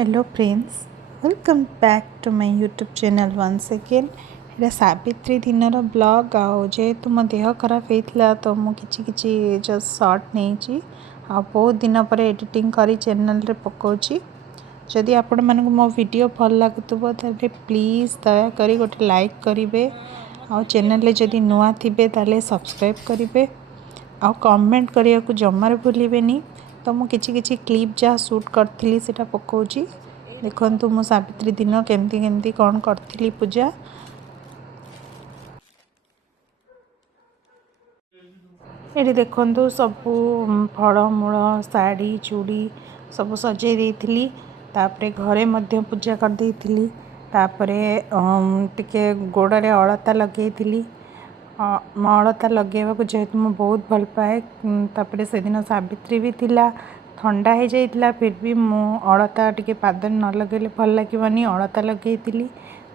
Hello friends, welcome back to my YouTube channel once again. एटा सावित्री दिन blog आओ जेहेतु मो देह खराब होता तो मुझे जस्ट शॉर्ट नहीं बहुत दिन पर एडिटिंग करी चैनल रे पकाउची। जदि आपण मानक मो वीडियो भल लगुव तेरे प्लीज़ दयाकोरी गोटे लाइक करेंगे आ चैनल रे जदि नुआ थिबे ताले सब्सक्राइब करेंगे आ कमेंट करिया को जमार भूलिबेनी। तो मु किछि क्लिप जहाँ शूट करथिली सेटा पकाउची। देखंतु मु सावित्री दिन केमती केमती कौन करथिली पूजा। एठी देखंतु सबू फलमूल शाढ़ी चूड़ी सब सजे देइथिली। तापरे घरे मध्य पूजा कर देइथिली। तापरे टिके गोड़े अलता लगेइथिली। अलता लगेवा को जेहेतु मैं बहुत भल पाए तापरे से दिन सावित्री भी थिला ठंडा हो जाइतिला फिर भी मु अलता टिके पाद न लगेले भल लागिवनी अलता लगेइथिली।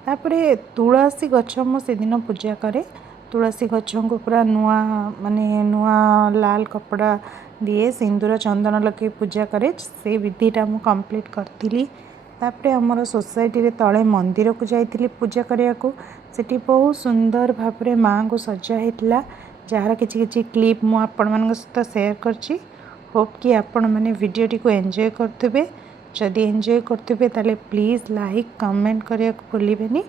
तापरे तुलसी गछ मु से दिन पूजा करे। तुलसी गछ को पूरा नुआ माने नुआ लाल कपड़ा दिए सिंदूर चंदन लगे पूजा करे से विधिटा मु कंप्लीट करथिली। तापरे हमर सोसाइटी रे तले मंदिर को जाइथिली पूजा करिया को। सेठी बहुत सुंदर भाबरे माँ को सजा हेतला जार किछि क्लिप मु आपण मन सहित शेयर करछि। होप कि आपण माने वीडियोटी को एंजॉय करथिबे। जदि एंजॉय करथिबे ताले प्लीज लाइक कमेंट करिया को भूलिबेनी।